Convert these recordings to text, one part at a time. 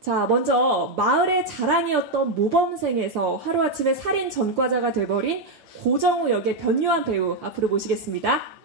자, 먼저 마을의 자랑이었던 모범생에서 하루아침에 살인 전과자가 돼버린 고정우 역의 변요한 배우 앞으로 모시겠습니다.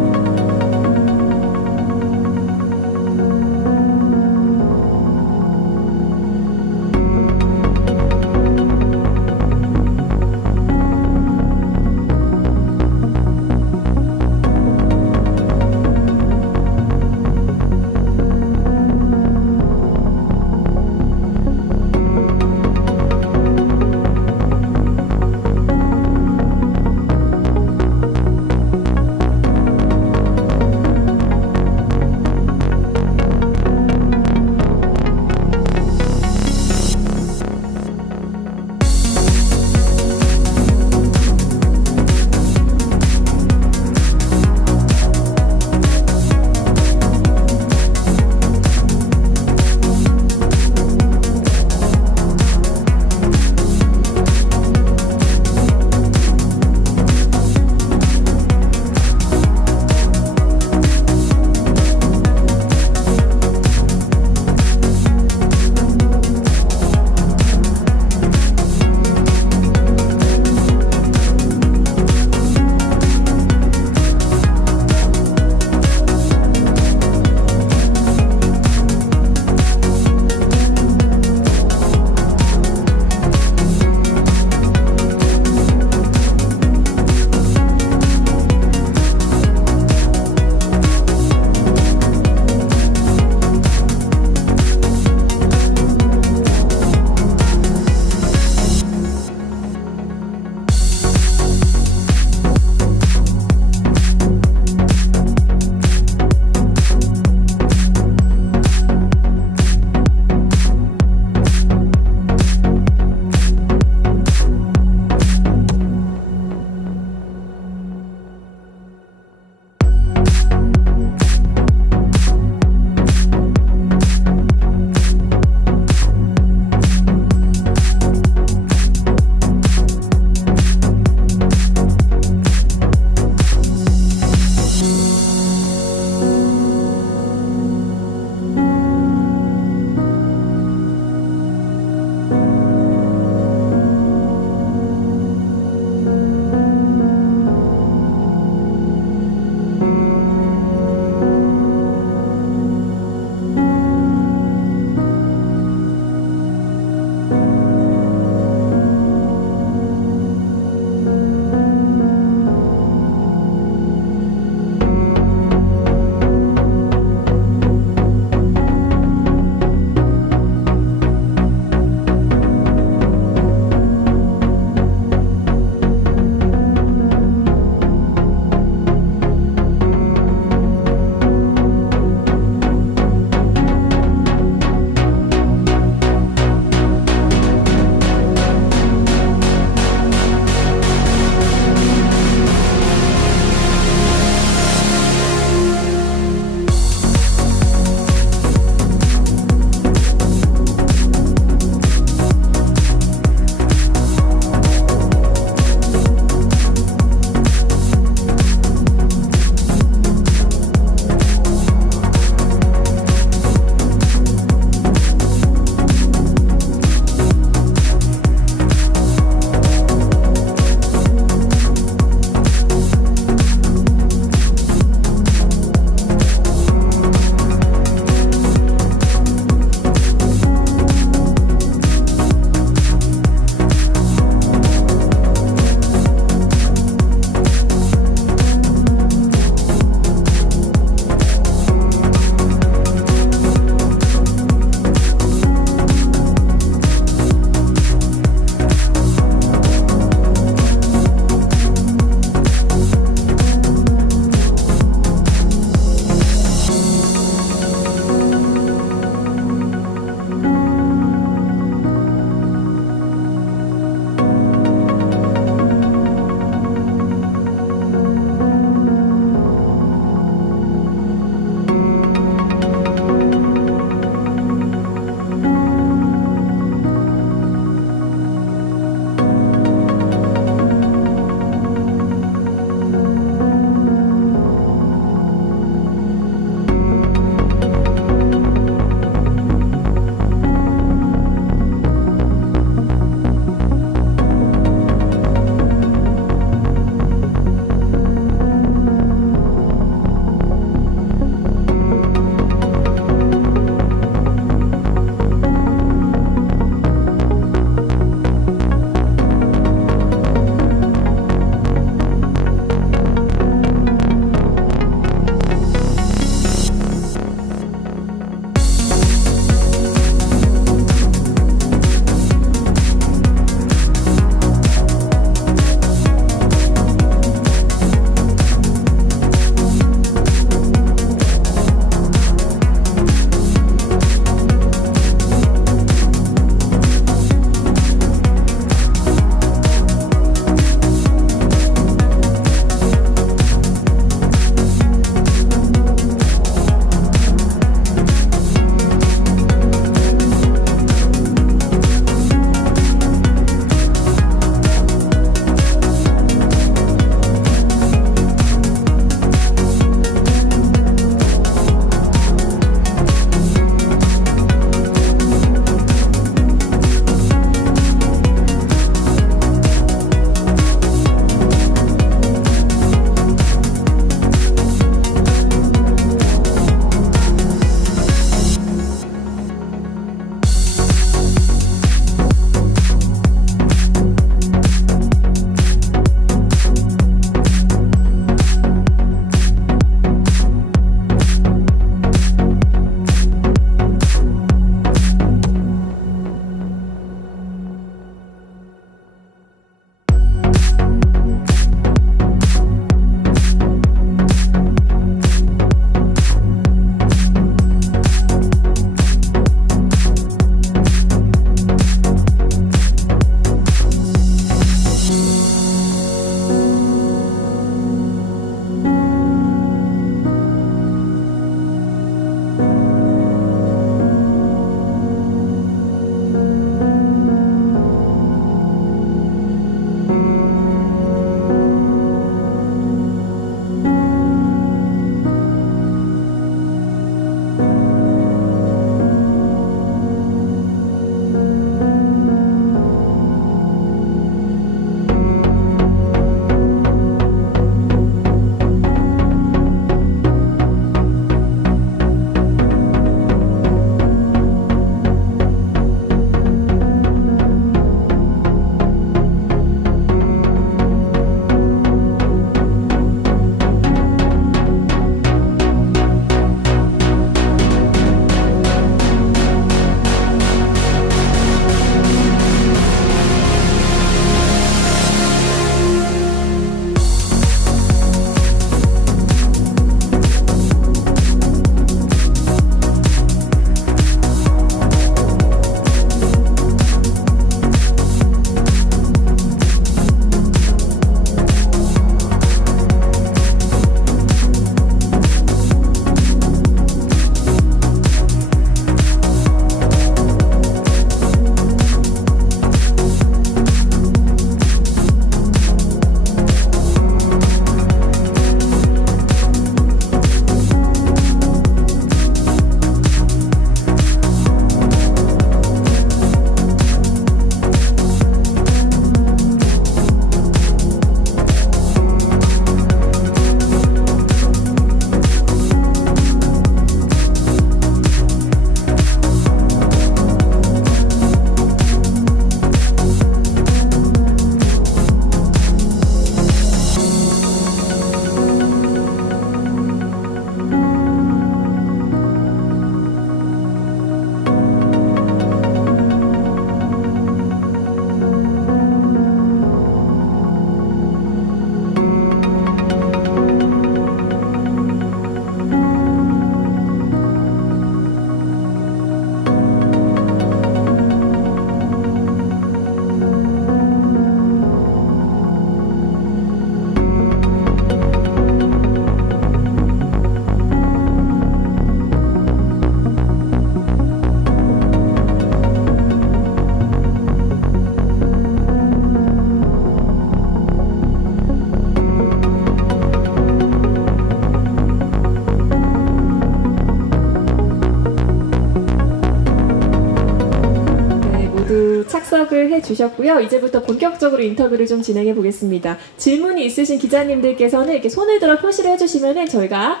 해주셨고요. 이제부터 본격적으로 인터뷰를 좀 진행해 보겠습니다. 질문이 있으신 기자님들께서는 이렇게 손을 들어 표시를 해주시면은 저희가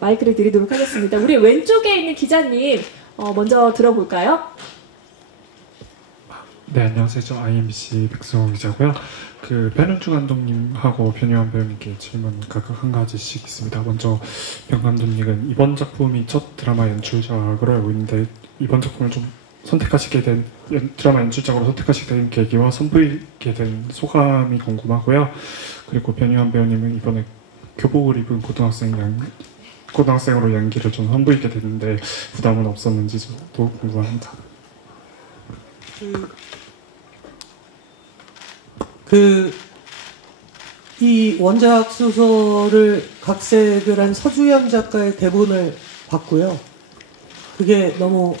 마이크를 드리도록 하겠습니다. 우리 왼쪽에 있는 기자님 먼저 들어볼까요? 네, 안녕하세요. 저 IMBC 백승호 기자고요. 변은주 감독님하고 변요한 배우님께 질문 각각 한 가지씩 있습니다. 먼저 변 감독님은 이번 작품이 첫 드라마 연출작으로 알고 있는데 이번 작품을 좀 선택하시게 된 드라마 연출작으로 선택하시게 된 계기와 선보이게 된 소감이 궁금하고요. 그리고 변요한 배우님은 이번에 교복을 입은 고등학생으로 연기를 좀 선보이게 됐는데 부담은 없었는지도 궁금합니다. 이 원작 소설을 각색을 한 서주현 작가의 대본을 봤고요. 그게 너무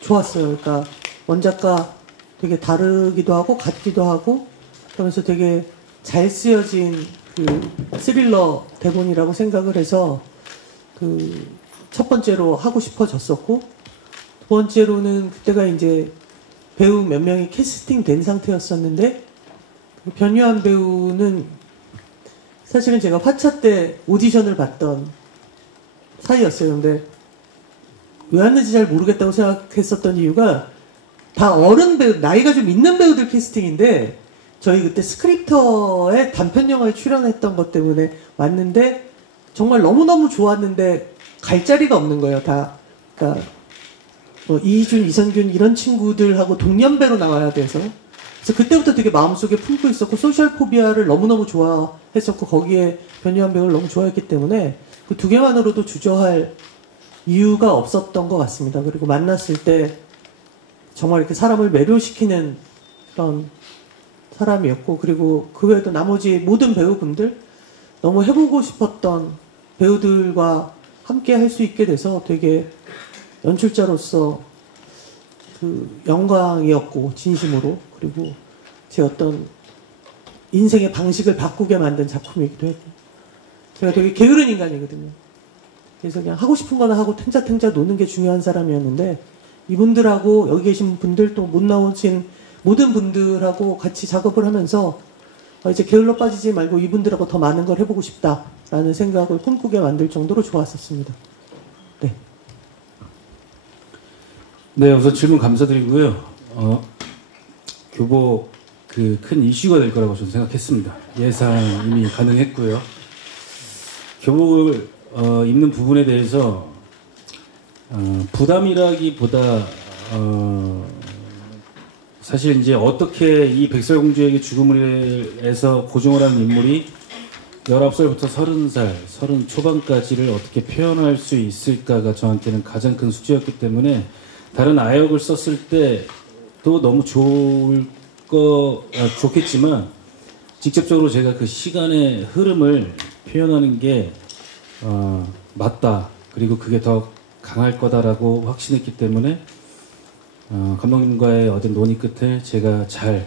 좋았어요. 그러니까 원작과 되게 다르기도 하고 같기도 하고 그러면서 되게 잘 쓰여진 스릴러 대본이라고 생각을 해서 첫 번째로 하고 싶어졌었고 두 번째로는 그때가 이제 배우 몇 명이 캐스팅 된 상태였었는데 변요한 배우는 사실은 제가 화차 때 오디션을 봤던 사이였어요. 근데 왜 왔는지 잘 모르겠다고 생각했었던 이유가 다 어른 배우, 나이가 좀 있는 배우들 캐스팅인데 저희 그때 스크립터에 단편 영화에 출연했던 것 때문에 왔는데 정말 너무너무 좋았는데 갈 자리가 없는 거예요. 다. 그러니까 이희준, 이선균 이런 친구들하고 동년배로 나와야 돼서 그래서 그때부터 되게 마음속에 품고 있었고 소셜포비아를 너무너무 좋아했었고 거기에 변요한 배우를 너무 좋아했기 때문에 그 두 개만으로도 주저할 이유가 없었던 것 같습니다. 그리고 만났을 때 정말 이렇게 사람을 매료시키는 그런 사람이었고 그리고 그 외에도 나머지 모든 배우분들 너무 해보고 싶었던 배우들과 함께 할 수 있게 돼서 되게 연출자로서 영광이었고 진심으로 그리고 제 어떤 인생의 방식을 바꾸게 만든 작품이기도 했고 제가 되게 게으른 인간이거든요. 그래서 그냥 하고 싶은 거나 하고 탱자탱자 노는 게 중요한 사람이었는데 이분들하고 여기 계신 분들 또 못 나오신 모든 분들하고 같이 작업을 하면서 이제 게을러 빠지지 말고 이분들하고 더 많은 걸 해보고 싶다라는 생각을 꿈꾸게 만들 정도로 좋았었습니다. 네. 네, 우선 질문 감사드리고요. 교복 큰 이슈가 될 거라고 저는 생각했습니다. 예상 이미 가능했고요. 교복을 입는 부분에 대해서 부담이라기보다 사실 이제 어떻게 이 백설공주에게 죽음을 해서 고종을 하는 인물이 19살부터 30살, 30 초반까지를 어떻게 표현할 수 있을까가 저한테는 가장 큰 숙제였기 때문에 다른 아역을 썼을 때도 너무 좋겠지만 직접적으로 제가 그 시간의 흐름을 표현하는 게 맞다. 그리고 그게 더 강할 거다라고 확신했기 때문에 감독님과의 어떤 논의 끝에 제가 잘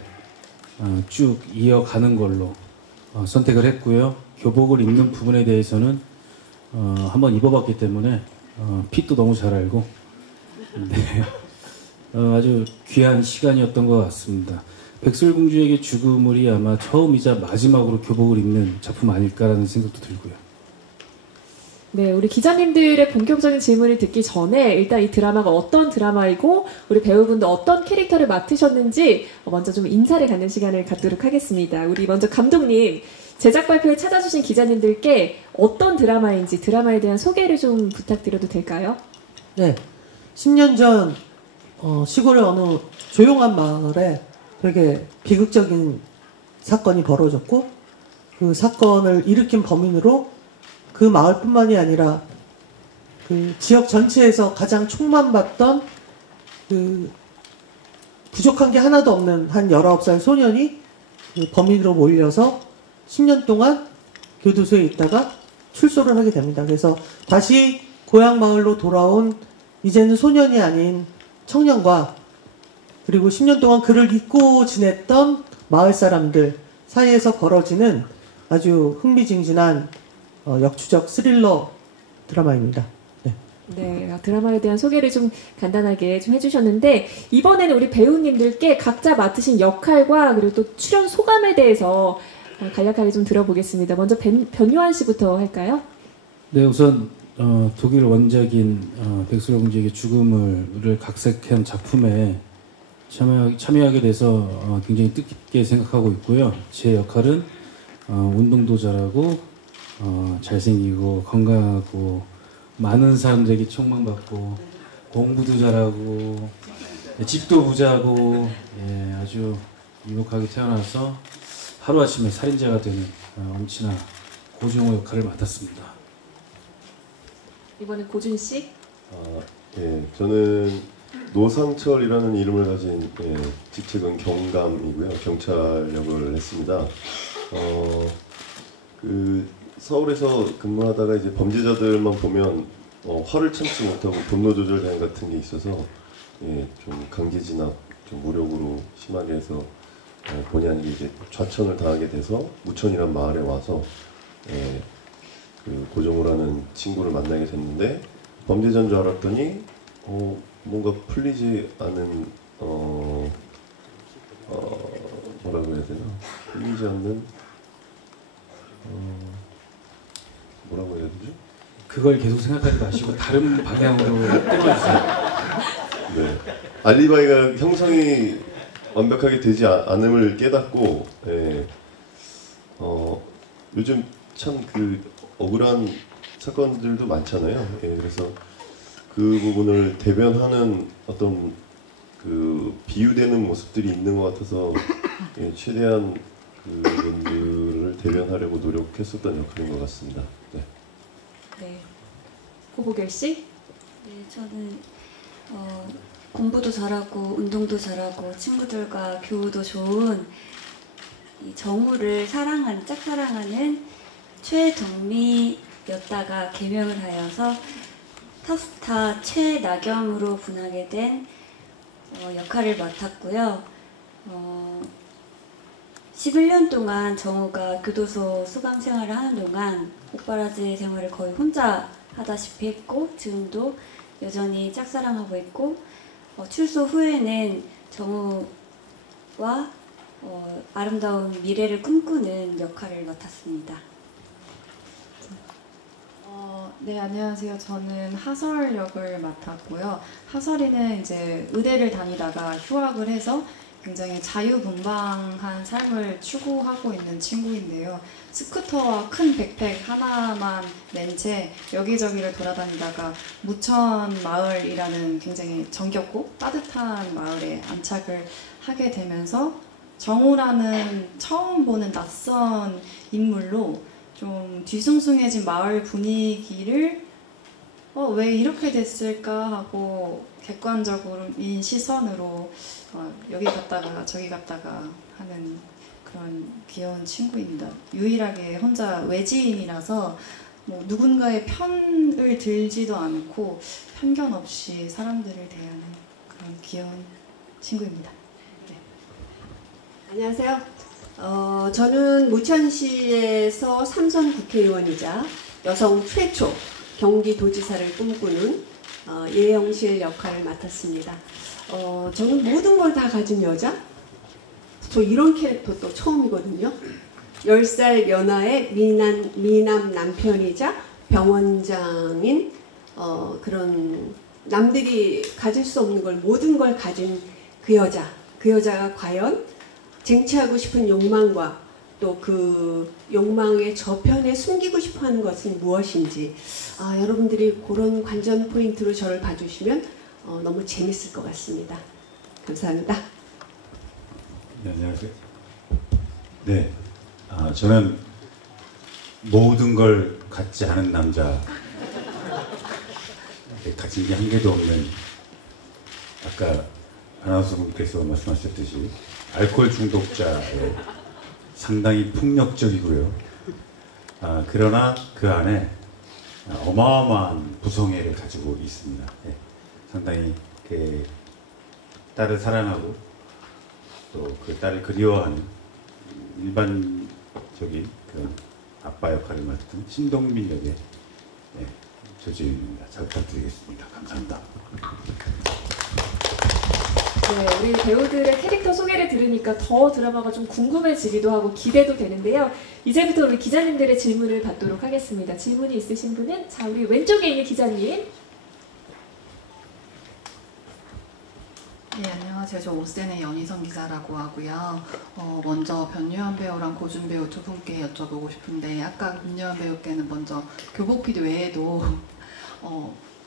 쭉 이어가는 걸로 선택을 했고요. 교복을 입는 부분에 대해서는 한번 입어봤기 때문에 핏도 너무 잘 알고 네. 아주 귀한 시간이었던 것 같습니다. 백설공주에게 죽음을이 아마 처음이자 마지막으로 교복을 입는 작품 아닐까라는 생각도 들고요. 네, 우리 기자님들의 본격적인 질문을 듣기 전에 일단 이 드라마가 어떤 드라마이고 우리 배우분들 어떤 캐릭터를 맡으셨는지 먼저 좀 인사를 갖는 시간을 갖도록 하겠습니다. 우리 먼저 감독님, 제작 발표에 찾아주신 기자님들께 어떤 드라마인지 드라마에 대한 소개를 좀 부탁드려도 될까요? 네, 10년 전 시골의 어느 조용한 마을에 되게 비극적인 사건이 벌어졌고 그 사건을 일으킨 범인으로 그 마을뿐만이 아니라 그 지역 전체에서 가장 총망받던 그 부족한 게 하나도 없는 한 19살 소년이 그 범인으로 몰려서 10년 동안 교도소에 있다가 출소를 하게 됩니다. 그래서 다시 고향 마을로 돌아온 이제는 소년이 아닌 청년과 그리고 10년 동안 그를 잊고 지냈던 마을 사람들 사이에서 벌어지는 아주 흥미진진한 역추적 스릴러 드라마입니다. 네. 네, 드라마에 대한 소개를 좀 간단하게 좀 해주셨는데 이번에는 우리 배우님들께 각자 맡으신 역할과 그리고 또 출연 소감에 대해서 간략하게 좀 들어보겠습니다. 먼저 변요한 씨부터 할까요? 네, 우선 독일 원작인 백설공 공주에게 죽음을 각색한 작품에 참여하게 돼서 굉장히 뜻깊게 생각하고 있고요. 제 역할은 운동도 잘하고 잘생기고 건강하고 많은 사람들에게 촉망받고 공부도 잘하고 집도 부자고 아주 유복하게 태어나서 하루아침에 살인자가 되는 엄친아 고종호 역할을 맡았습니다. 이번엔 고준 씨. 예, 저는 노상철이라는 이름을 가진 직책은 경감이고요. 경찰 역을 했습니다. 서울에서 근무하다가 이제 범죄자들만 보면 화를 참지 못하고 분노 조절 장애 같은 게 있어서 좀 강제 진압, 좀 무력으로 심하게 해서 본의 아니게 이제 좌천을 당하게 돼서 무천이란 마을에 와서 그 고정우라는 친구를 만나게 됐는데 범죄자인 줄 알았더니 뭔가 풀리지 않은 뭐라고 해야 되나? 풀리지 않는 뭐라고 해야 되죠? 그걸 계속 생각하지 마시고 다른 방향으로 떼어주세요. 네. 알리바이가 형성이 완벽하게 되지 않음을 깨닫고, 요즘 참 그 억울한 사건들도 많잖아요. 그래서 그 부분을 대변하는 어떤 그 비유되는 모습들이 있는 것 같아서 최대한 그분들을 대변하려고 노력했었던 역할인 것 같습니다. 네. 네. 고보결 씨. 네, 저는 공부도 잘하고 운동도 잘하고 친구들과 교우도 좋은 이 정우를 짝사랑하는 최정미였다가 개명을 하여서 탑스타 최나겸으로 분하게 된 역할을 맡았고요. 11년 동안 정우가 교도소 수감 생활을 하는 동안 옥바라지 생활을 거의 혼자 하다시피 했고 지금도 여전히 짝사랑하고 있고 출소 후에는 정우와 아름다운 미래를 꿈꾸는 역할을 맡았습니다. 네, 안녕하세요. 저는 하설 역을 맡았고요. 하설이는 이제 의대를 다니다가 휴학을 해서 굉장히 자유분방한 삶을 추구하고 있는 친구인데요. 스쿠터와 큰 백팩 하나만 맨 채 여기저기를 돌아다니다가 무천 마을이라는 굉장히 정겹고 따뜻한 마을에 안착을 하게 되면서 정우라는 처음 보는 낯선 인물로 좀 뒤숭숭해진 마을 분위기를 왜 이렇게 됐을까 하고 객관적인 시선으로 여기 갔다가 저기 갔다가 하는 그런 귀여운 친구입니다. 유일하게 혼자 외지인이라서 뭐 누군가의 편을 들지도 않고 편견 없이 사람들을 대하는 그런 귀여운 친구입니다. 네. 안녕하세요. 저는 무천시에서 삼선 국회의원이자 여성 최초 경기도지사를 꿈꾸는 예영실 역할을 맡았습니다. 저는 모든 걸 다 가진 여자? 저 이런 캐릭터 또 처음이거든요. 10살 연하의 미남 남편이자 병원장인 그런 남들이 가질 수 없는 걸 모든 걸 가진 그 여자. 그 여자가 과연 쟁취하고 싶은 욕망과 또 그 욕망의 저편에 숨기고 싶어하는 것은 무엇인지 여러분들이 그런 관전 포인트로 저를 봐주시면 너무 재밌을 것 같습니다. 감사합니다. 네, 안녕하세요. 네, 저는 모든 걸 갖지 않은 남자, 가진 게 한 개도 없는 아까 아나운서분께서 말씀하셨듯이 알코올 중독자에 상당히 폭력적이고요. 그러나 그 안에 어마어마한 부성애를 가지고 있습니다. 네, 상당히 그 딸을 사랑하고 또 그 딸을 그리워하는 일반적인 그 아빠 역할을 맡은 신동빈 역에 조지입니다. 잘 부탁드리겠습니다. 감사합니다. 네, 우리 배우들의 캐릭터 소개를 들으니까 더 드라마가 좀 궁금해지기도 하고 기대도 되는데요. 이제부터 우리 기자님들의 질문을 받도록 하겠습니다. 질문이 있으신 분은 자, 우리 왼쪽에 있는 기자님. 네, 안녕하세요. 저 오센의 연희선 기자라고 하고요. 먼저 변유한 배우랑 고준 배우 두 분께 여쭤보고 싶은데 아까 변유한 배우께는 먼저 교복 PD 외에도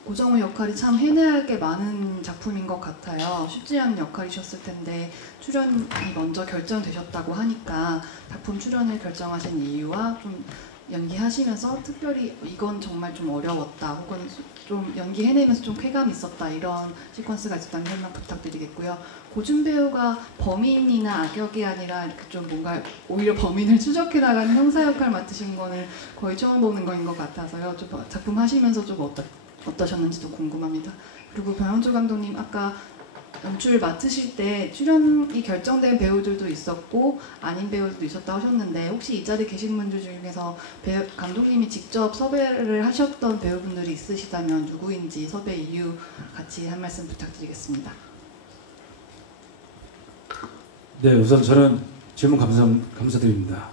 고정우 역할이 참 해내야할 많은 작품인 것 같아요. 쉽지 않은 역할이셨을 텐데 출연이 먼저 결정되셨다고 하니까 작품 출연을 결정하신 이유와 좀 연기하시면서 특별히 이건 정말 좀 어려웠다 혹은 좀 연기해내면서 좀 쾌감이 있었다 이런 시퀀스가 있었다는 설명 부탁드리겠고요. 고준 배우가 범인이나 악역이 아니라 이렇게 좀 뭔가 오히려 범인을 추적해 나가는 형사 역할 맡으신 거는 거의 처음 보는 거인 것 같아서요. 좀 작품 하시면서 좀 어떠셨는지도 궁금합니다. 그리고 변현주 감독님 아까 연출 맡으실 때 출연이 결정된 배우들도 있었고 아닌 배우들도 있었다고 하셨는데 혹시 이 자리에 계신 분들 중에서 감독님이 직접 섭외를 하셨던 배우분들이 있으시다면 누구인지 섭외 이유 같이 한 말씀 부탁드리겠습니다. 네, 우선 저는 질문 감사드립니다.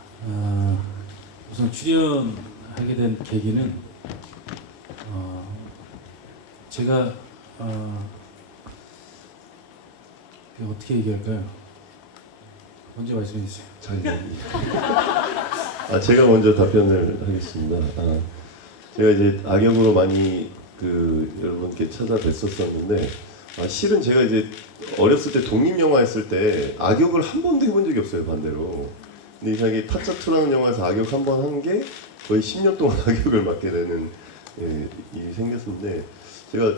우선 출연하게 된 계기는 제가 어떻게 얘기할까요? 먼저 말씀해 주세요. 제가 먼저 답변을 하겠습니다. 제가 이제 악역으로 많이 여러분께 찾아뵀었었는데 실은 제가 이제 어렸을 때 독립영화 했을 때 악역을 한 번도 해본 적이 없어요, 반대로. 근데 이상하게 타짜2라는 영화에서 악역 한 번 한 게 거의 10년 동안 악역을 맡게 되는 일이 생겼는데 제가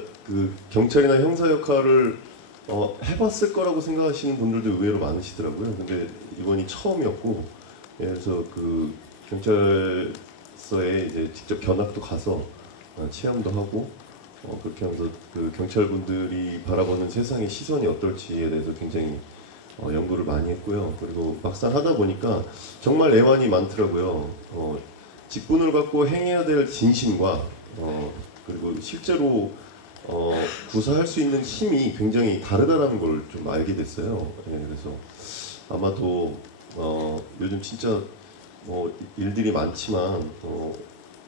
경찰이나 형사 역할을 해봤을 거라고 생각하시는 분들도 의외로 많으시더라고요. 근데 이번이 처음이었고, 그래서 경찰서에 이제 직접 견학도 가서 체험도 하고, 그렇게 하면서 경찰분들이 바라보는 세상의 시선이 어떨지에 대해서 굉장히 연구를 많이 했고요. 그리고 막상 하다 보니까 정말 애환이 많더라고요. 직분을 갖고 행해야 될 진심과 그리고 실제로 구사할 수 있는 힘이 굉장히 다르다는 걸 좀 알게 됐어요. 그래서 아마도 요즘 진짜 일들이 많지만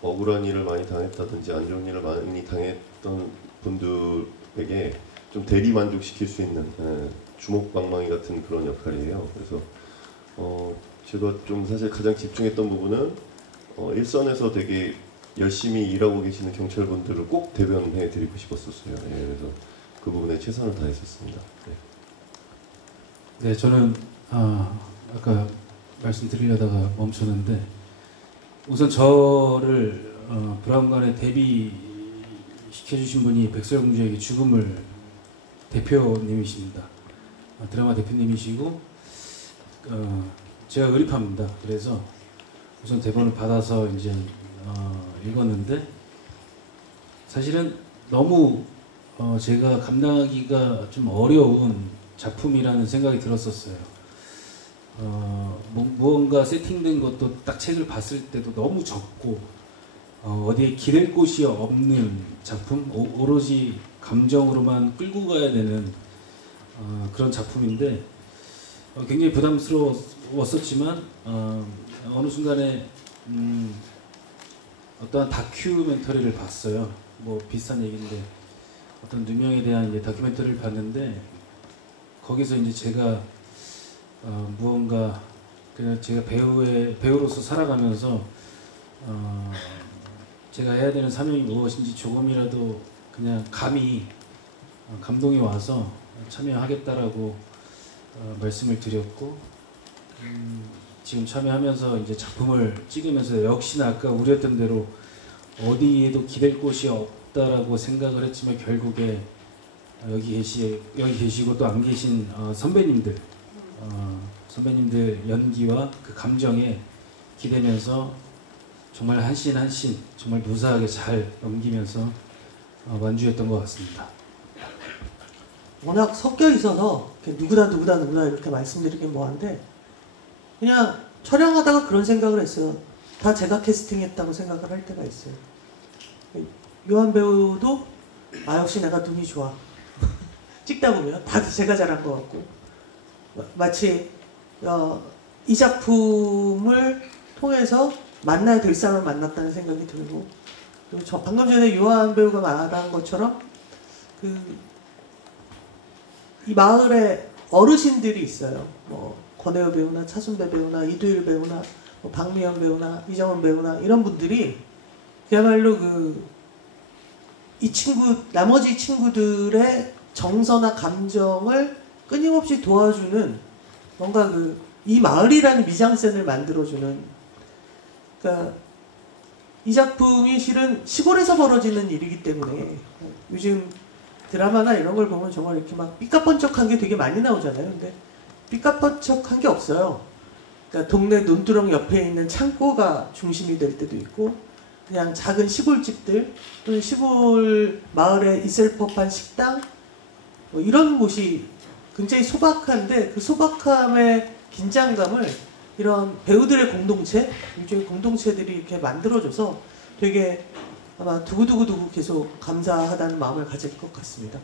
억울한 일을 많이 당했다든지 안 좋은 일을 많이 당했던 분들에게 좀 대리 만족시킬 수 있는 주먹방망이 같은 그런 역할이에요. 그래서 제가 좀 사실 가장 집중했던 부분은 일선에서 되게 열심히 일하고 계시는 경찰분들을 꼭 대변해 드리고 싶었었어요. 그래서 그 부분에 최선을 다했었습니다. 네, 저는 아까 말씀드리려다가 멈췄는데 우선 저를 브라운관에 데뷔시켜주신 분이 백설공주에게 죽음을 대표님이십니다. 드라마 대표님이시고 제가 의립합니다. 그래서 우선 대본을 받아서 이제 읽었는데 사실은 너무 제가 감당하기가 좀 어려운 작품이라는 생각이 들었었어요. 무언가 세팅된 것도 딱 책을 봤을 때도 너무 적고 어디에 기댈 곳이 없는 작품, 오로지 감정으로만 끌고 가야 되는 그런 작품인데 굉장히 부담스러웠었지만 어느 순간에 어떠한 다큐멘터리를 봤어요. 뭐 비슷한 얘기인데 어떤 누명에 대한 이제 다큐멘터리를 봤는데 거기서 이제 제가 무언가 그냥 제가 배우로서 살아가면서 제가 해야 되는 사명이 무엇인지 조금이라도 그냥 감히 감동이 와서 참여하겠다라고 말씀을 드렸고 지금 참여하면서 이제 작품을 찍으면서 역시나 아까 우려했던 대로 어디에도 기댈 곳이 없다라고 생각을 했지만 결국에 여기 계시고 또 안 계신 선배님들 연기와 그 감정에 기대면서 정말 한 씬 한 씬 정말 무사하게 잘 넘기면서 완주했던 것 같습니다. 워낙 섞여 있어서 누구다 이렇게 말씀드리긴 뭐한데 그냥 촬영하다가 그런 생각을 했어요. 다 제가 캐스팅했다고 생각을 할 때가 있어요. 요한 배우도 역시 내가 눈이 좋아. 찍다 보면 다들 제가 잘한 것 같고 마치 이 작품을 통해서 만나야 될 사람을 만났다는 생각이 들고, 그리고 방금 전에 요한 배우가 말한 것처럼 이 마을에 어르신들이 있어요. 뭐 권혜우 배우나 차순배 배우나 이두일 배우나 뭐 박미연 배우나 이정은 배우나 이런 분들이 그야말로 나머지 친구들의 정서나 감정을 끊임없이 도와주는 뭔가 이 마을이라는 미장센을 만들어주는, 그러니까 이 작품이 실은 시골에서 벌어지는 일이기 때문에 요즘 드라마나 이런 걸 보면 정말 이렇게 막 삐까뻔쩍한 게 되게 많이 나오잖아요. 근데 삐까뻔쩍한 게 없어요. 그러니까 동네 논두렁 옆에 있는 창고가 중심이 될 때도 있고, 그냥 작은 시골집들 또는 시골 마을에 있을 법한 식당, 뭐 이런 곳이 굉장히 소박한데 그 소박함의 긴장감을 이런 배우들의 공동체, 일종의 공동체들이 이렇게 만들어줘서 되게 아마 두고두고 계속 감사하다는 마음을 가질 것 같습니다.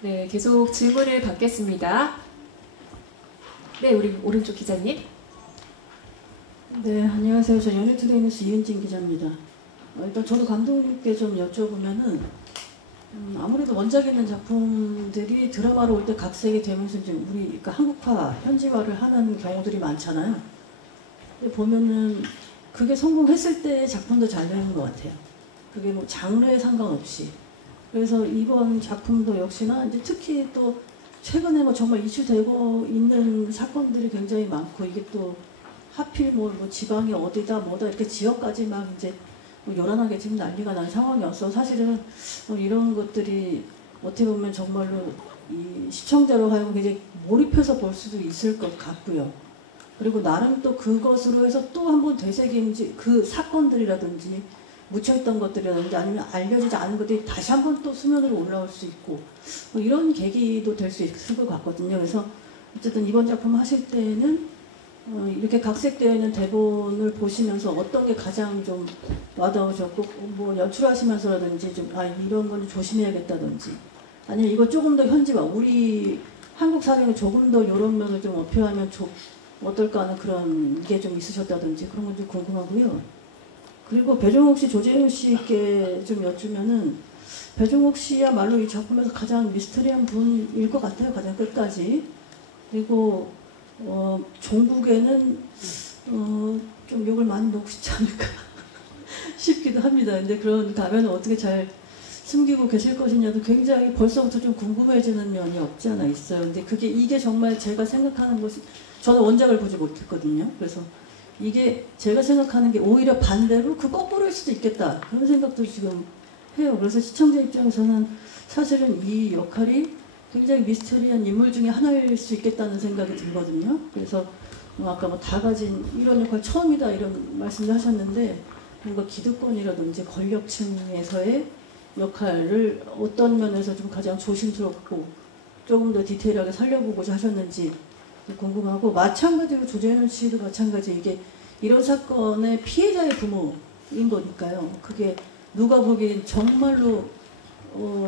네, 계속 질문을 받겠습니다. 네, 우리 오른쪽 기자님. 네, 안녕하세요. 저 연예투데이 뉴스 이은진 기자입니다. 일단 저도 감독님께 좀 여쭤보면은 아무래도 원작 있는 작품들이 드라마로 올 때 각색이 되면서 이제 우리 그러니까 한국화, 현지화를 하는 경우들이 많잖아요. 근데 보면은 그게 성공했을 때 작품도 잘 되는 것 같아요. 그게 뭐 장르에 상관없이. 그래서 이번 작품도 역시나 이제 특히 또 최근에 뭐 정말 이슈되고 있는 사건들이 굉장히 많고, 이게 또 하필 뭐 지방이 어디다 뭐다 이렇게 지역까지 막 이제 뭐 요란하게 지금 난리가 난 상황이어서 사실은 이런 것들이 어떻게 보면 정말로 이 시청자로 하여금 굉장히 몰입해서 볼 수도 있을 것 같고요. 그리고 나름 또 그것으로 해서 또 한 번 되새김지 그 사건들이라든지 묻혀있던 것들이라든지 아니면 알려지지 않은 것들이 다시 한 번 또 수면으로 올라올 수 있고 뭐 이런 계기도 될 수 있을 것 같거든요. 그래서 어쨌든 이번 작품 하실 때는 이렇게 각색되어 있는 대본을 보시면서 어떤 게 가장 좀 와닿으셨고, 뭐 연출하시면서라든지 좀 이런 건 좀 조심해야겠다든지, 아니면 이거 조금 더 현지화, 우리 한국 사회에 조금 더 이런 면을 좀 어필하면 어떨까 하는 그런 게 좀 있으셨다든지 그런 건 좀 궁금하고요. 그리고 배종옥 씨, 조재현 씨께 좀 여쭈면은 배종옥 씨야말로 이 작품에서 가장 미스터리한 분일 것 같아요. 가장 끝까지. 그리고 종국에는 좀 욕을 많이 먹고 싶지 않을까 싶기도 합니다. 근데 그런 가면을 어떻게 잘 숨기고 계실 것이냐도 굉장히 벌써부터 좀 궁금해지는 면이 없지 않아 있어요. 근데 이게 정말 제가 생각하는 것이, 저는 원작을 보지 못했거든요. 그래서 이게 제가 생각하는 게 오히려 반대로 그 거꾸로일 수도 있겠다, 그런 생각도 지금 해요. 그래서 시청자 입장에서는 사실은 이 역할이 굉장히 미스터리한 인물 중에 하나일 수 있겠다는 생각이 들거든요. 그래서 아까 뭐 다 가진 이런 역할 처음이다 이런 말씀을 하셨는데, 뭔가 기득권이라든지 권력층에서의 역할을 어떤 면에서 좀 가장 조심스럽고 조금 더 디테일하게 살려보고자 하셨는지 궁금하고, 마찬가지로 조재현 씨도 마찬가지, 이게 이런 사건의 피해자의 부모인 거니까요. 그게 누가 보기엔 정말로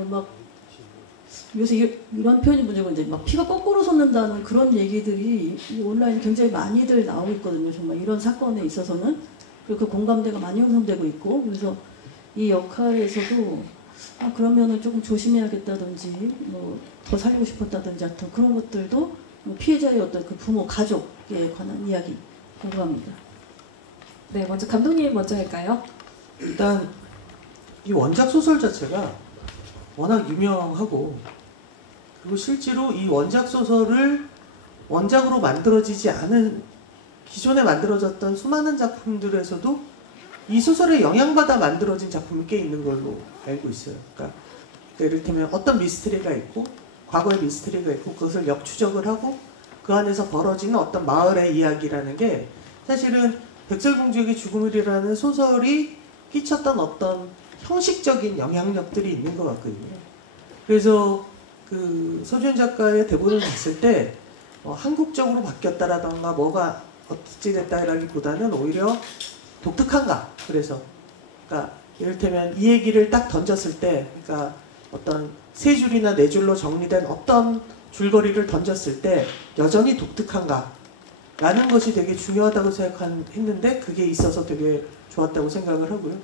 막 요새 이런 표현이 문제고, 이제 막 피가 거꾸로 솟는다는 그런 얘기들이 온라인 굉장히 많이들 나오고 있거든요. 정말 이런 사건에 있어서는. 그리고 그 공감대가 많이 형성되고 있고, 그래서 이 역할에서도 그러면은 조금 조심해야겠다든지 뭐 더 살리고 싶었다든지 하여튼 그런 것들도 피해자의 어떤 그 부모, 가족에 관한 이야기 궁금합니다. 네, 먼저 감독님 먼저 할까요? 일단 이 원작 소설 자체가 워낙 유명하고, 그리고 실제로 이 원작 소설을 원작으로 만들어지지 않은 기존에 만들어졌던 수많은 작품들에서도 이 소설에 영향받아 만들어진 작품이 꽤 있는 걸로 알고 있어요. 그러니까 이를테면 어떤 미스터리가 있고, 과거의 미스터리가 있고, 그것을 역추적을 하고 그 안에서 벌어지는 어떤 마을의 이야기라는 게 사실은 백설공주에게 죽음을이라는 소설이 끼쳤던 어떤 형식적인 영향력들이 있는 것 같거든요. 그래서 그 서주현 작가의 대본을 봤을 때 한국적으로 바뀌었다라던가 뭐가 어찌 됐다라기보다는 오히려 독특한가, 그래서 그러니까 이를테면 이 얘기를 딱 던졌을 때, 그러니까 어떤 세 줄이나 네 줄로 정리된 어떤 줄거리를 던졌을 때 여전히 독특한가? 라는 것이 되게 중요하다고 생각했는데 그게 있어서 되게 좋았다고 생각을 하고요.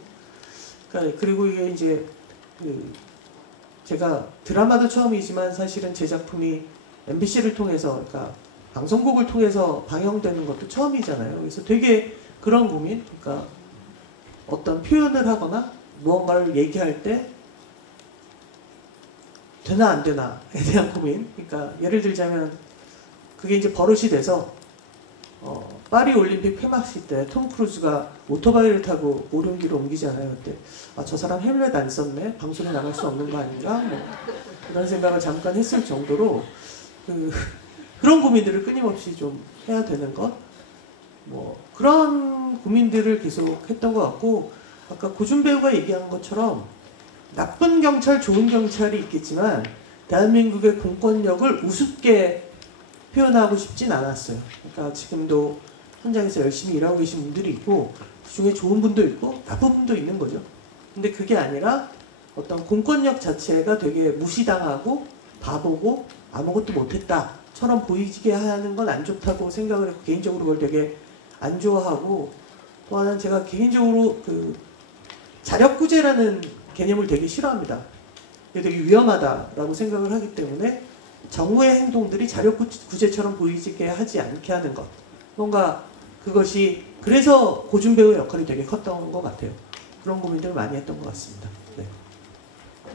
그러니까 그리고 이게 이제 제가 드라마도 처음이지만 사실은 제 작품이 MBC를 통해서, 그러니까 방송국을 통해서 방영되는 것도 처음이잖아요. 그래서 되게 그런 고민, 그러니까 어떤 표현을 하거나 무언가를 얘기할 때 되나 안 되나에 대한 고민. 그러니까 예를 들자면 그게 이제 버릇이 돼서 파리 올림픽 폐막식 때 톰 크루즈가 오토바이를 타고 오륜기로 옮기잖아요. 그때 저 사람 헬멧 안 썼네, 방송에 나갈 수 없는 거 아닌가, 뭐 그런 생각을 잠깐 했을 정도로 그런 고민들을 끊임없이 좀 해야 되는 것, 뭐 그런 고민들을 계속 했던 것 같고, 아까 고준 배우가 얘기한 것처럼 나쁜 경찰, 좋은 경찰이 있겠지만 대한민국의 공권력을 우습게 표현하고 싶진 않았어요. 그러니까 지금도 현장에서 열심히 일하고 계신 분들이 있고 그중에 좋은 분도 있고 나쁜 분도 있는 거죠. 근데 그게 아니라 어떤 공권력 자체가 되게 무시당하고 바보고 아무것도 못했다처럼 보이게 하는 건 안 좋다고 생각을 했고, 개인적으로 그걸 되게 안 좋아하고, 또 하나는 제가 개인적으로 자력구제라는 개념을 되게 싫어합니다. 되게 위험하다라고 생각을 하기 때문에 정부의 행동들이 자력구제처럼 보이게 하지 않게 하는 것, 뭔가 그것이 그래서 고준 배우의 역할이 되게 컸던 것 같아요. 그런 고민들을 많이 했던 것 같습니다. 네.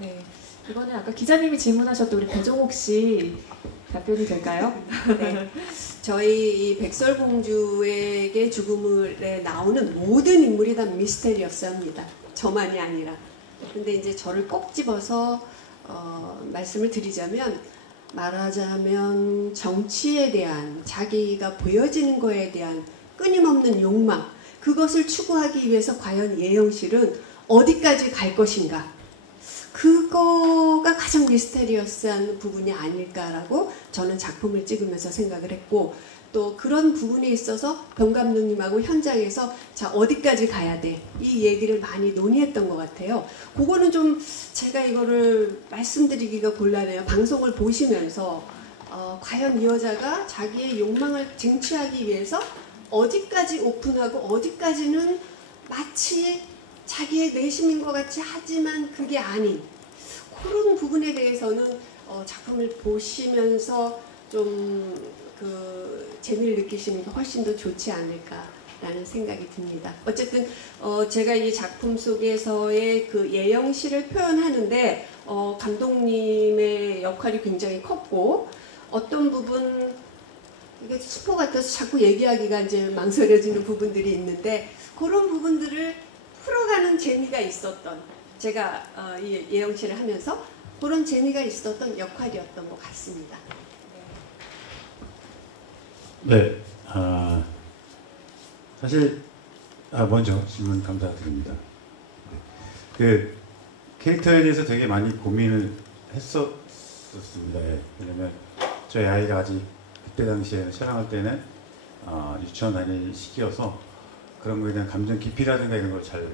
네. 이번에 아까 기자님이 질문하셨던 우리 배종옥 씨 답변이 될까요? 네. 저희 이 백설공주에게 죽음에 나오는 모든 인물이 다 미스테리어스합니다. 저만이 아니라. 근데 이제 저를 꼭 집어서 말씀을 드리자면, 말하자면 정치에 대한, 자기가 보여지는 거에 대한 끊임없는 욕망, 그것을 추구하기 위해서 과연 예영실은 어디까지 갈 것인가, 그거가 가장 미스테리어스한 부분이 아닐까라고 저는 작품을 찍으면서 생각을 했고, 또 그런 부분에 있어서 병 감독님하고 현장에서 자 어디까지 가야 돼, 이 얘기를 많이 논의했던 것 같아요. 그거는 좀 제가 이거를 말씀드리기가 곤란해요. 방송을 보시면서 과연 이 여자가 자기의 욕망을 쟁취하기 위해서 어디까지 오픈하고 어디까지는 마치 자기의 내심인 것 같이 하지만 그게 아닌, 그런 부분에 대해서는 작품을 보시면서 좀 재미를 느끼시는 게 훨씬 더 좋지 않을까라는 생각이 듭니다. 어쨌든 제가 이 작품 속에서의 그 예영실을 표현하는데 감독님의 역할이 굉장히 컸고, 어떤 부분 이게 스포 같아서 자꾸 얘기하기가 이제 망설여지는 부분들이 있는데, 그런 부분들을 풀어가는 재미가 있었던, 제가 이 예영실을 하면서 그런 재미가 있었던 역할이었던 것 같습니다. 네, 사실 먼저 질문 감사드립니다. 그 캐릭터에 대해서 되게 많이 고민을 했었습니다. 왜냐면 저희 아이가 아직 그때 당시에 촬영할 때는 유치원 다닐 시기여서 그런 거에 대한 감정 깊이라든가 이런 걸 잘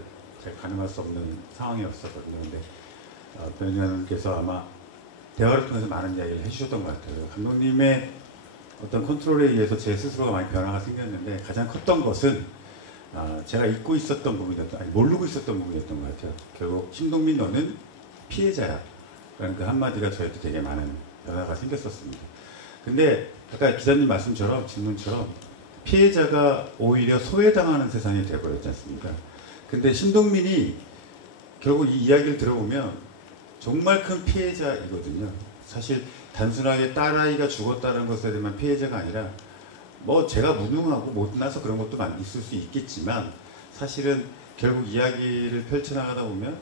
가늠할 수 없는 상황이었었거든요. 근데 변호사님께서 아마 대화를 통해서 많은 이야기를 해주셨던 것 같아요. 감독님의 어떤 컨트롤에 의해서 제 스스로가 많이 변화가 생겼는데, 가장 컸던 것은 제가 잊고 있었던 부분이었던, 아니 모르고 있었던 부분이었던 것 같아요. 결국 신동민 너는 피해자야 라는 그 한마디가 저한테 되게 많은 변화가 생겼었습니다. 근데 아까 기자님 말씀처럼, 질문처럼 피해자가 오히려 소외당하는 세상이 돼버렸지 않습니까? 근데 신동민이 결국 이 이야기를 들어보면 정말 큰 피해자이거든요. 사실 단순하게 딸아이가 죽었다는 것에 대한 피해자가 아니라, 뭐 제가 무능하고 못나서 그런 것도 있을 수 있겠지만, 사실은 결국 이야기를 펼쳐나가다 보면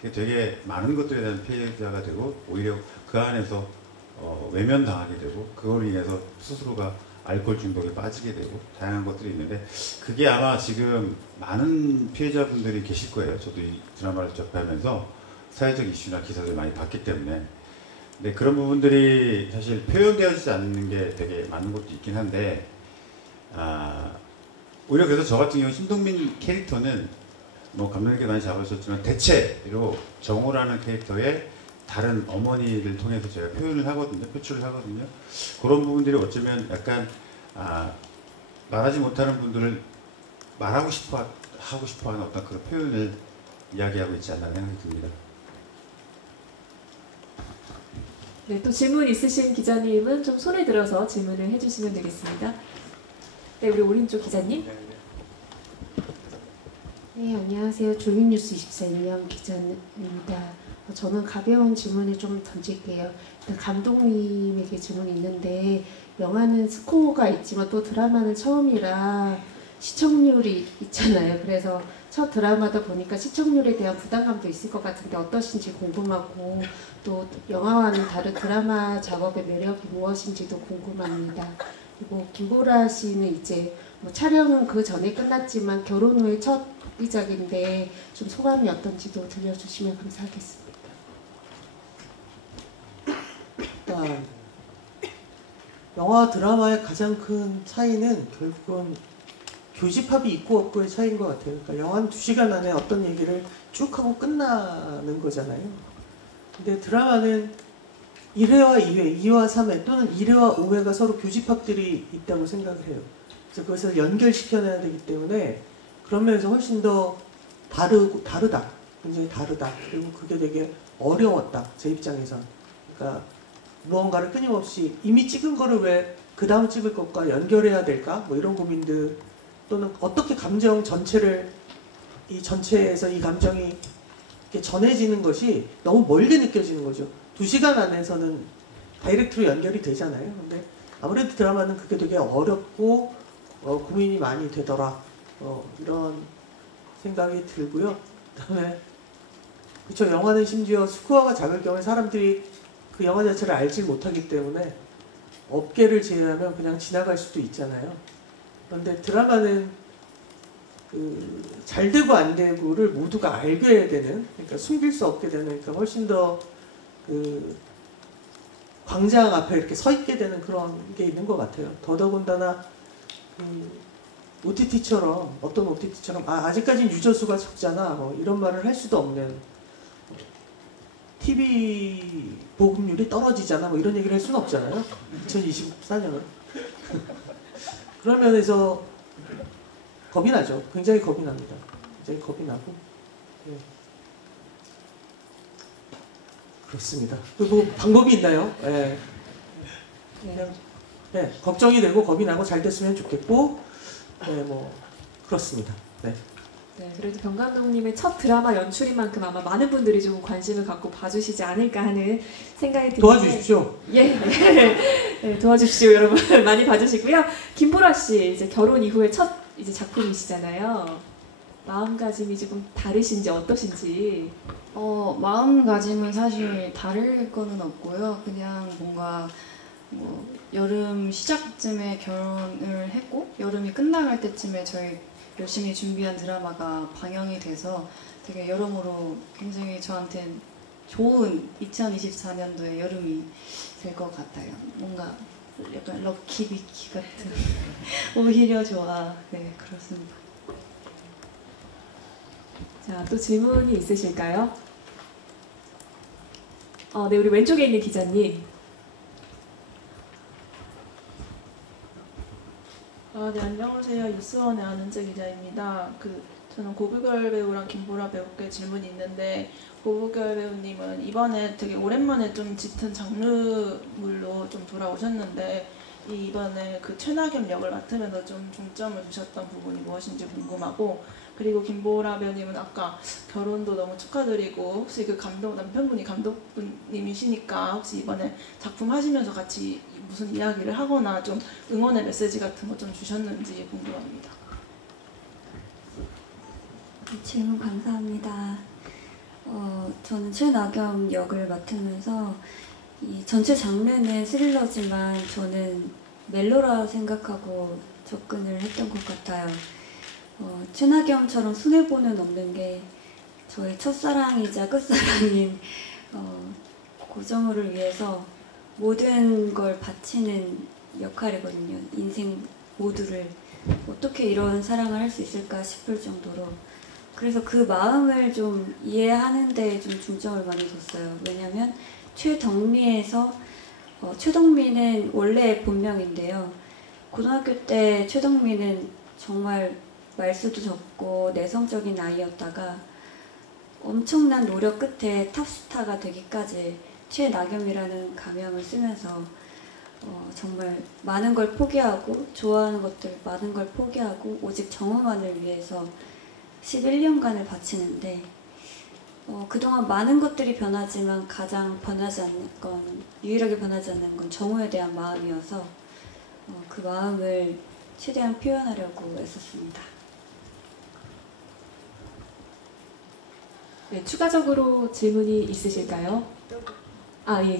되게 많은 것들에 대한 피해자가 되고, 오히려 그 안에서 외면당하게 되고, 그걸 인해서 스스로가 알코올 중독에 빠지게 되고, 다양한 것들이 있는데, 그게 아마 지금 많은 피해자분들이 계실 거예요. 저도 이 드라마를 접하면서 사회적 이슈나 기사들 많이 봤기 때문에. 근데 그런 부분들이 사실 표현되어지지 않는 게 되게 많은 것도 있긴 한데, 오히려 그래서 저 같은 경우 신동민 캐릭터는 뭐 감독님께 많이 잡으셨지만 대체로 정우라는 캐릭터의 다른 어머니를 통해서 제가 표현을 하거든요. 표출을 하거든요. 그런 부분들이 어쩌면 약간 말하지 못하는 분들을 말하고 싶어 하는 어떤 그런 표현을 이야기하고 있지 않나 생각이 듭니다. 네, 또 질문 있으신 기자님은 좀 손을 들어서 질문을 해주시면 되겠습니다. 네, 우리 오른쪽 기자님. 네, 안녕하세요. 조윤뉴스 24 인명 기자입니다. 저는 가벼운 질문을 좀 던질게요. 일단 감독님에게 질문이 있는데, 영화는 스코어가 있지만 또 드라마는 처음이라 시청률이 있잖아요. 그래서 첫 드라마다 보니까 시청률에 대한 부담감도 있을 것 같은데 어떠신지 궁금하고, 또 영화와는 다른 드라마 작업의 매력이 무엇인지도 궁금합니다. 그리고 김보라 씨는 이제 뭐 촬영은 그 전에 끝났지만 결혼 후에 첫 복귀작인데 좀 소감이 어떤지도 들려주시면 감사하겠습니다. 일단 영화 드라마의 가장 큰 차이는 결국은 교집합이 있고 없고의 차이인 것 같아요. 그러니까 영화는 2시간 안에 어떤 얘기를 쭉 하고 끝나는 거잖아요. 근데 드라마는 1회와 2회, 2와 3회 또는 1회와 5회가 서로 교집합들이 있다고 생각을 해요. 그래서 그것을 연결시켜내야 되기 때문에 그런 면에서 훨씬 더 다르다. 굉장히 다르다. 그리고 그게 되게 어려웠다. 제 입장에선. 그러니까 무언가를 끊임없이 이미 찍은 거를 왜 그 다음 찍을 것과 연결해야 될까? 뭐 이런 고민들, 또는 어떻게 감정 전체를 이 전체에서 이 감정이 이렇게 전해지는 것이 너무 멀게 느껴지는 거죠. 2시간 안에서는 다이렉트로 연결이 되잖아요. 근데 아무래도 드라마는 그게 되게 어렵고 고민이 많이 되더라. 이런 생각이 들고요. 그다음에 그쵸, 영화는 심지어 스코어가 작을 경우에 사람들이 그 영화 자체를 알지 못하기 때문에 업계를 제외하면 그냥 지나갈 수도 있잖아요. 그런데 드라마는 잘 되고 안 되고를 모두가 알게 해야 되는, 그러니까 숨길 수 없게 되는, 그러니까 훨씬 더 광장 앞에 이렇게 서 있게 되는 그런 게 있는 것 같아요. 더더군다나 OTT처럼, 어떤 OTT처럼 아직까지는 유저수가 적잖아, 뭐 이런 말을 할 수도 없는, TV 보급률이 떨어지잖아, 뭐 이런 얘기를 할 수는 없잖아요. 2024년은. 그런 면에서 겁이 나죠. 굉장히 겁이 납니다. 굉장히 겁이 나고. 네. 그렇습니다. 뭐 방법이 있나요? 네. 그냥 네, 걱정이 되고 겁이 나고 잘 됐으면 좋겠고, 네, 뭐 그렇습니다. 네. 네, 그래도 병 감독님의 첫 드라마 연출인 만큼 아마 많은 분들이 좀 관심을 갖고 봐주시지 않을까 하는 생각이 듭니다. 도와주십시오. 예, 네, 도와주십시오, 여러분. 많이 봐주시고요. 김보라 씨, 이제 결혼 이후에 첫 이제 작품이시잖아요. 마음가짐이 조금 다르신지 어떠신지. 마음가짐은 사실 다를 거는 없고요. 그냥 뭔가 뭐 여름 시작쯤에 결혼을 했고 여름이 끝나갈 때쯤에 저희 열심히 준비한 드라마가 방영이 돼서 되게 여러모로 굉장히 저한테는 좋은 2024년도의 여름이 될 것 같아요. 뭔가 약간 럭키비키 같은 오히려 좋아. 네, 그렇습니다. 자, 또 질문이 있으실까요? 네, 우리 왼쪽에 있는 기자님. 네, 안녕하세요. 뉴스원의 안은재 기자입니다. 저는 고부결 배우랑 김보라 배우께 질문이 있는데, 고부결 배우님은 이번에 되게 오랜만에 좀 짙은 장르물로 좀 돌아오셨는데, 이번에 최낙엽 역을 맡으면서 좀 중점을 두셨던 부분이 무엇인지 궁금하고, 그리고 김보라 배우님은 아까 결혼도 너무 축하드리고, 혹시 남편분이 감독님이시니까 혹시 이번에 작품 하시면서 같이 무슨 이야기를 하거나 좀 응원의 메시지 같은 거 좀 주셨는지 궁금합니다. 질문 감사합니다. 저는 최낙엽 역을 맡으면서 이 전체 장르는 스릴러지만 저는 멜로라 생각하고 접근을 했던 것 같아요. 최낙엽처럼 손해보는 없는 게 저의 첫사랑이자 끝사랑인 고정우를 위해서 모든 걸 바치는 역할이거든요. 인생 모두를 어떻게 이런 사랑을 할 수 있을까 싶을 정도로 그래서 그 마음을 좀 이해하는 데 좀 중점을 많이 뒀어요. 왜냐면 최덕미에서 최덕미는 원래 본명인데요. 고등학교 때 최덕미는 정말 말수도 적고 내성적인 아이였다가 엄청난 노력 끝에 탑스타가 되기까지 최나겸이라는 가명을 쓰면서 정말 많은 걸 포기하고 좋아하는 것들 많은 걸 포기하고 오직 정우만을 위해서 11년간을 바치는데 그동안 많은 것들이 변하지만 가장 변하지 않는 건 유일하게 변하지 않는 건 정우에 대한 마음이어서 그 마음을 최대한 표현하려고 애썼습니다. 네, 추가적으로 질문이 있으실까요? 아, 예.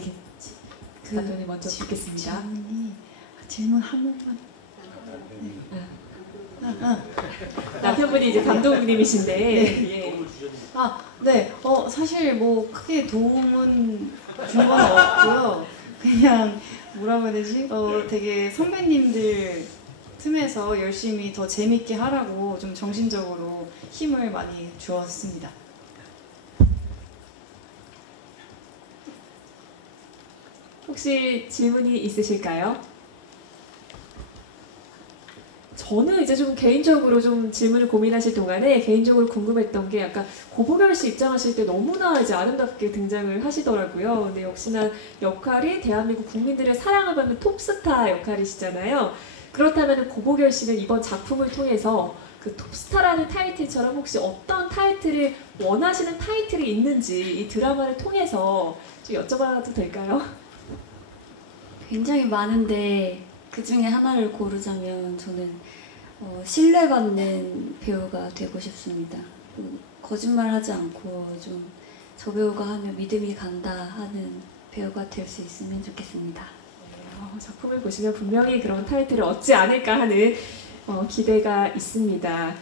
답변이 먼저 듣겠습니다. 질문 한 번만. 남편분이 이제 감독님이신데. 네. 예. 네. 사실 뭐 크게 도움은 준 건 없고요. 그냥 뭐라고 해야 되지? 되게 선배님들 틈에서 열심히 더 재밌게 하라고 좀 정신적으로 힘을 많이 주었습니다. 혹시 질문이 있으실까요? 저는 이제 좀 개인적으로 좀 질문을 고민하실 동안에 개인적으로 궁금했던 게 약간 고보별 씨 입장하실 때 너무나 이제 아름답게 등장을 하시더라고요. 근데 역시나 역할이 대한민국 국민들의 사랑을 받는 톱스타 역할이시잖아요. 그렇다면 고보별 씨는 이번 작품을 통해서 그 톱스타라는 타이틀처럼 혹시 어떤 타이틀을 원하시는 타이틀이 있는지 이 드라마를 통해서 좀 여쭤봐도 될까요? 굉장히 많은데 그 중에 하나를 고르자면 저는 신뢰받는 배우가 되고 싶습니다. 거짓말하지 않고 좀 저 배우가 하면 믿음이 간다 하는 배우가 될 수 있으면 좋겠습니다. 작품을 보시면 분명히 그런 타이틀을 얻지 않을까 하는 기대가 있습니다.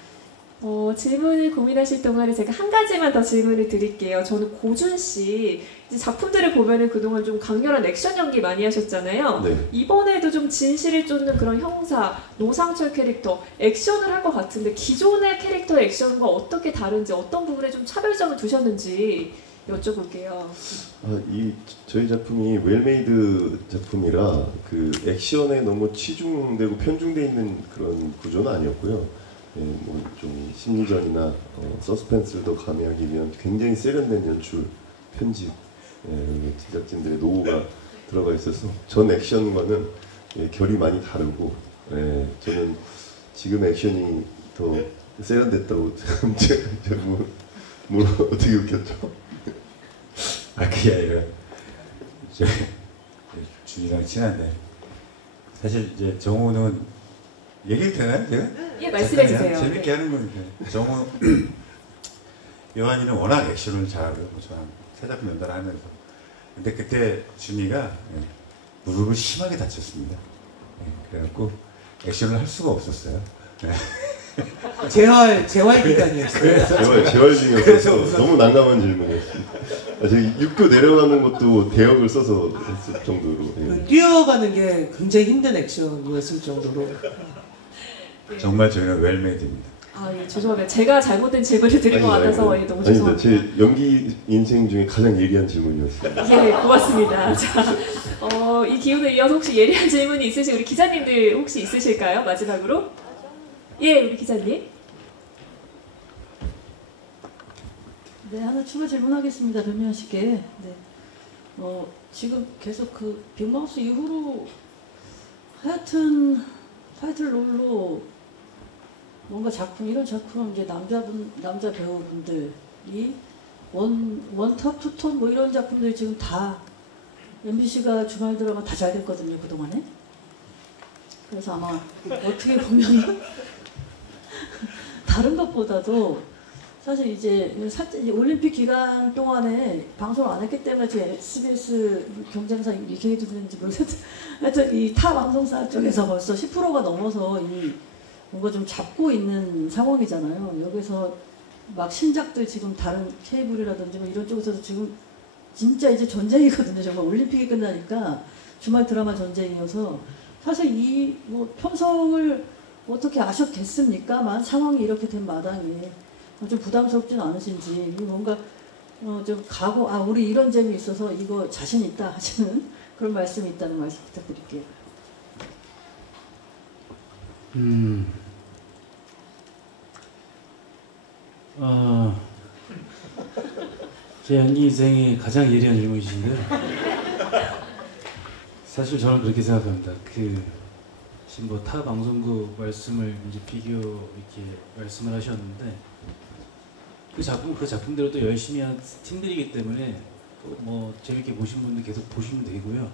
질문을 고민하실 동안에 제가 한 가지만 더 질문을 드릴게요. 저는 고준 씨 이제 작품들을 보면은 그동안 좀 강렬한 액션 연기 많이 하셨잖아요. 네. 이번에도 좀 진실을 쫓는 그런 형사, 노상철 캐릭터 액션을 할 것 같은데 기존의 캐릭터의 액션과 어떻게 다른지 어떤 부분에 좀 차별점을 두셨는지 여쭤볼게요. 저희 작품이 웰메이드 작품이라 그 액션에 너무 치중되고 편중돼 있는 그런 구조는 아니었고요. 좀 심리전이나 서스펜스를 더 가미하기 위한 굉장히 세련된 연출, 편집, 제작진들의 노고가 들어가 있어서 전 액션과는 결이 많이 다르고 저는 지금 액션이 더 세련됐다고 뭐 어떻게 웃겼죠? 그게 아니라 준이랑 친한데 사실 이제 정우는 얘기를 되나요? 제가? 예, 말씀해 주세요. 재밌게 하는 거니까. 정우 요한이는 워낙 액션을 잘하고요. 저랑 새 작품 연달하면서. 근데 그때 준이가 무릎을 심하게 다쳤습니다. 그래갖고 액션을 할 수가 없었어요. 재활 기간이었어요. 재활 중이었어서 너무 난감한 질문이었습니다. 저희 육교 내려가는 것도 대역을 써서 했을 정도로. 뛰어가는 게 굉장히 힘든 액션이었을 정도로. 정말 저희는 웰메이드입니다. 예, 죄송합니다. 제가 잘못된 질문을 드린 것 같아서 너무 죄송합니다. 제 연기 인생 중에 가장 예리한 질문이었습니다. 예, 고맙습니다. 자, 이 기운을 이어서 혹시 예리한 질문이 있으신 우리 기자님들 혹시 있으실까요? 마지막으로? 예, 우리 기자님. 네, 하나 추가 질문하겠습니다. 변미연 씨께. 네. 지금 계속 그 빅마우스 이후로 하여튼 타이틀 롤로 뭔가 이런 작품 이제 남자 배우분들이 원톱, 투톱 뭐 이런 작품들이 지금 다 MBC가 주말 드라마 다 잘 됐거든요, 그동안에. 그래서 아마 어떻게 보면 다른 것보다도 사실 이제 올림픽 기간 동안에 방송을 안 했기 때문에 제 SBS 경쟁사 얘기해도 되는지 모르겠는데 하여튼 이 타 방송사 쪽에서 벌써 10%가 넘어서 이미 뭔가 좀 잡고 있는 상황이잖아요. 여기서 막 신작들 지금 다른 케이블이라든지 뭐 이런 쪽에서도 지금 진짜 이제 전쟁이거든요. 정말 올림픽이 끝나니까 주말 드라마 전쟁이어서 사실 이 뭐 편성을 어떻게 아셨겠습니까만 상황이 이렇게 된 마당에 좀 부담스럽진 않으신지 뭔가 좀 각오, 우리 이런 점이 있어서 이거 자신 있다 하시는 그런 말씀이 있다는 말씀 부탁드릴게요. 제 연기 인생의 가장 예리한 질문이신데요. 사실 저는 그렇게 생각합니다. 지금 뭐 타 방송국 말씀을 이제 비교 이렇게 말씀을 하셨는데 그 작품대로 또 열심히 한 팀들이기 때문에 또 뭐 재밌게 보신 분들 계속 보시면 되고요.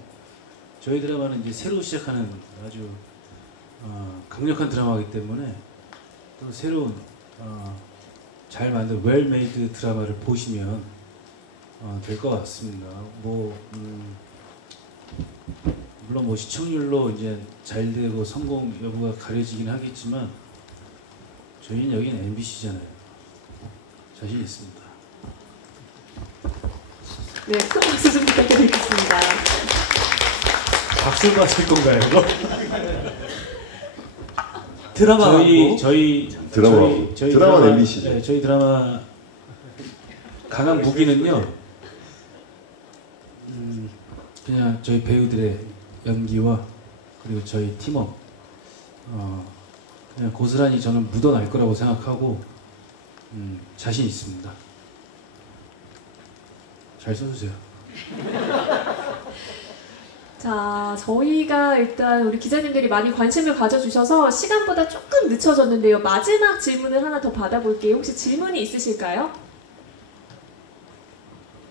저희 드라마는 이제 새로 시작하는 아주 강력한 드라마이기 때문에 또 새로운 잘 만든 웰메이드 드라마를 보시면 될 것 같습니다. 물론 뭐 시청률로 이제 잘 되고 성공 여부가 가려지긴 하겠지만 저희는 여기는 MBC잖아요. 자신 있습니다. 네, 큰 박수 좀 부탁드리겠습니다. 박수 받을 건가요, 이거? 드라마 드라마 MBC죠. 네, 저희 드라마 강한 무기는요. 그냥 저희 배우들의 연기와 그리고 저희 팀원 그냥 고스란히 저는 묻어날 거라고 생각하고 자신 있습니다. 잘 써주세요. 자, 저희가 일단 우리 기자님들이 많이 관심을 가져주셔서 시간보다 조금 늦춰졌는데요. 마지막 질문을 하나 더 받아볼게요. 혹시 질문이 있으실까요?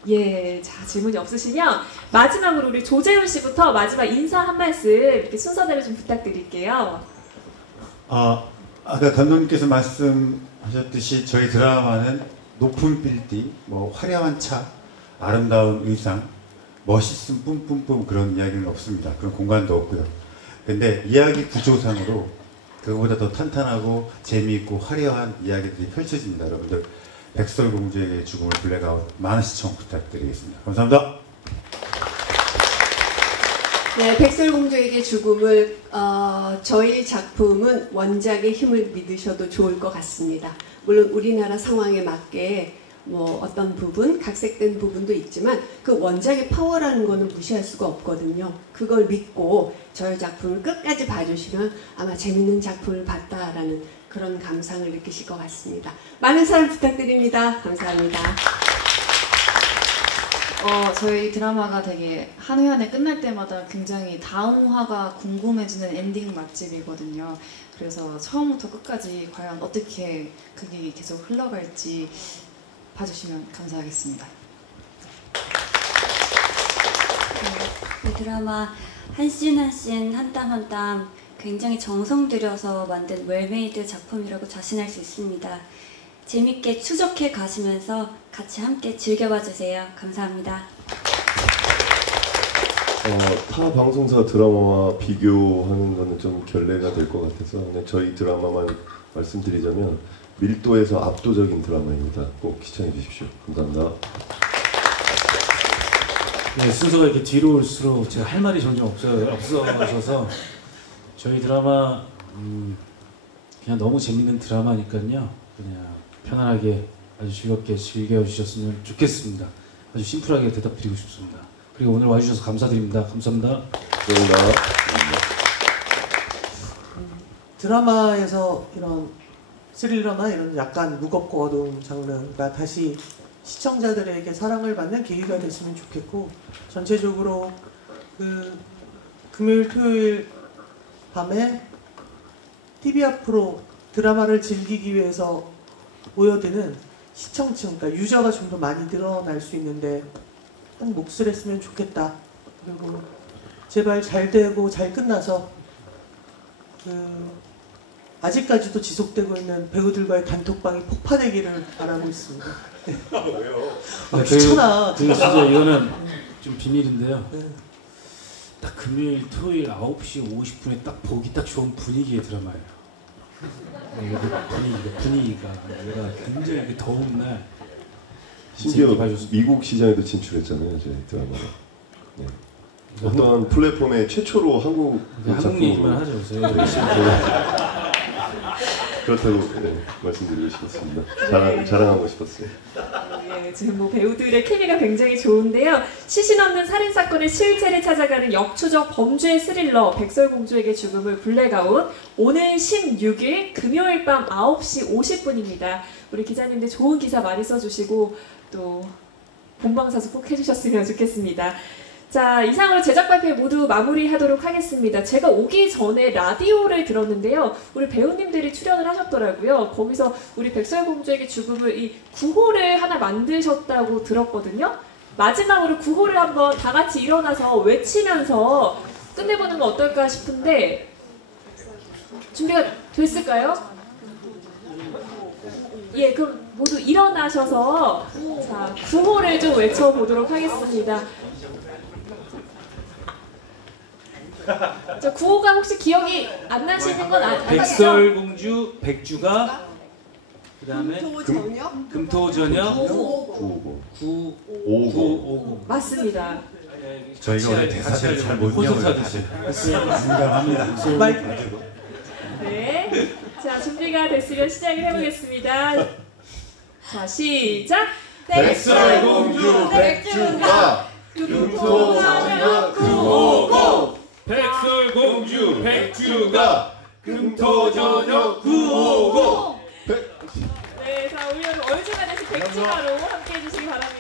예, 자, 질문이 없으시면 마지막으로 우리 조재훈 씨부터 마지막 인사 한 말씀 이렇게 순서대로 좀 부탁드릴게요. 아까 감독님께서 말씀하셨듯이 저희 드라마는 높은 빌딩, 뭐 화려한 차, 아름다운 의상, 멋있음 뿜뿜뿜 그런 이야기는 없습니다. 그런 공간도 없고요. 근데 이야기 구조상으로 그거보다 더 탄탄하고 재미있고 화려한 이야기들이 펼쳐집니다. 여러분들 백설공주에게 죽음을 블랙아웃 많은 시청 부탁드리겠습니다. 감사합니다. 네, 백설공주에게 죽음을 저희 작품은 원작의 힘을 믿으셔도 좋을 것 같습니다. 물론 우리나라 상황에 맞게 뭐 어떤 부분, 각색된 부분도 있지만 그 원작의 파워라는 거는 무시할 수가 없거든요. 그걸 믿고 저희 작품을 끝까지 봐주시면 아마 재밌는 작품을 봤다라는 그런 감상을 느끼실 것 같습니다. 많은 사랑 부탁드립니다. 감사합니다. 저희 드라마가 되게 한 회 한 회 끝날 때마다 굉장히 다음 화가 궁금해지는 엔딩 맛집이거든요. 그래서 처음부터 끝까지 과연 어떻게 그게 계속 흘러갈지 봐주시면 감사하겠습니다. 이 드라마 한 씬 한 씬, 한 땀 한 땀 굉장히 정성 들여서 만든 웰메이드 작품이라고 자신할 수 있습니다. 재밌게 추적해 가시면서 같이 함께 즐겨봐 주세요. 감사합니다. 타 방송사 드라마와 비교하는 거는 좀 결례가 될 것 같아서 그냥 저희 드라마만 말씀드리자면 밀도에서 압도적인 드라마입니다. 꼭 시청해 주십시오. 감사합니다. 네, 순서가 이렇게 뒤로 올수록 제가 할 말이 점점 없어져서 저희 드라마 그냥 너무 재밌는 드라마니까요. 그냥 편안하게 아주 즐겁게 즐겨주셨으면 좋겠습니다. 아주 심플하게 대답드리고 싶습니다. 그리고 오늘 와주셔서 감사드립니다. 감사합니다. 감사합니다. 드라마에서 이런 스릴러나 이런 약간 무겁고 어두운 장르가 다시 시청자들에게 사랑을 받는 계기가 됐으면 좋겠고, 전체적으로 그 금요일 토요일 밤에 TV 앞으로 드라마를 즐기기 위해서 모여드는 시청층, 그러니까 유저가 좀 더 많이 늘어날 수 있는데 한 몫을 했으면 좋겠다. 그리고 제발 잘 되고 잘 끝나서 아직까지도 지속되고 있는 배우들과의 단톡방이 폭파되기를 바라고 있습니다. 왜요? 귀찮아. 진짜 이거는 좀 비밀인데요. 네. 딱 금요일, 토요일 9시 50분에 딱 보기 딱 좋은 분위기의 드라마예요. 분위기가 얘가 굉장히 더운 날 심지어 미국 시장에도 진출했잖아요, 저희 드라마가. 네. 어떤 플랫폼에 최초로 한국 얘기만 하죠. 그렇다고 말씀드리고 싶었습니다. 자랑하고 싶었어요. 예, 지금 뭐 배우들의 케미가 굉장히 좋은데요. 시신 없는 살인 사건의 실체를 찾아가는 역추적 범죄 스릴러 백설공주에게 죽음을 블랙아웃, 오늘 16일 금요일 밤 9시 50분입니다. 우리 기자님들 좋은 기사 많이 써주시고 또 본방사수 꼭 해주셨으면 좋겠습니다. 자, 이상으로 제작 발표 모두 마무리하도록 하겠습니다. 제가 오기 전에 라디오를 들었는데요. 우리 배우님들이 출연을 하셨더라고요. 거기서 우리 백설공주에게 죽음을 이 구호를 하나 만드셨다고 들었거든요. 마지막으로 구호를 한번 다 같이 일어나서 외치면서 끝내보는 건 어떨까 싶은데 준비가 됐을까요? 예, 그럼 모두 일어나셔서 자, 구호를 좀 외쳐보도록 하겠습니다. 저 구호가 혹시 기억이 안 나시는 건 아니죠? 백설공주 백주가 그다음에 금토저녁 959 맞습니다. 저희가 원래 대사를 잘 못 외워요. 공감합니다. 네. 자, 준비가 됐으면 시작을 해보겠습니다. 자, 시작! 백설공주 백주가 금토저녁 959 백설공주 백주가 금토저녁 959 네, 자, 우리 얼주가 돼서 백주가로 함께 해주시기 바랍니다.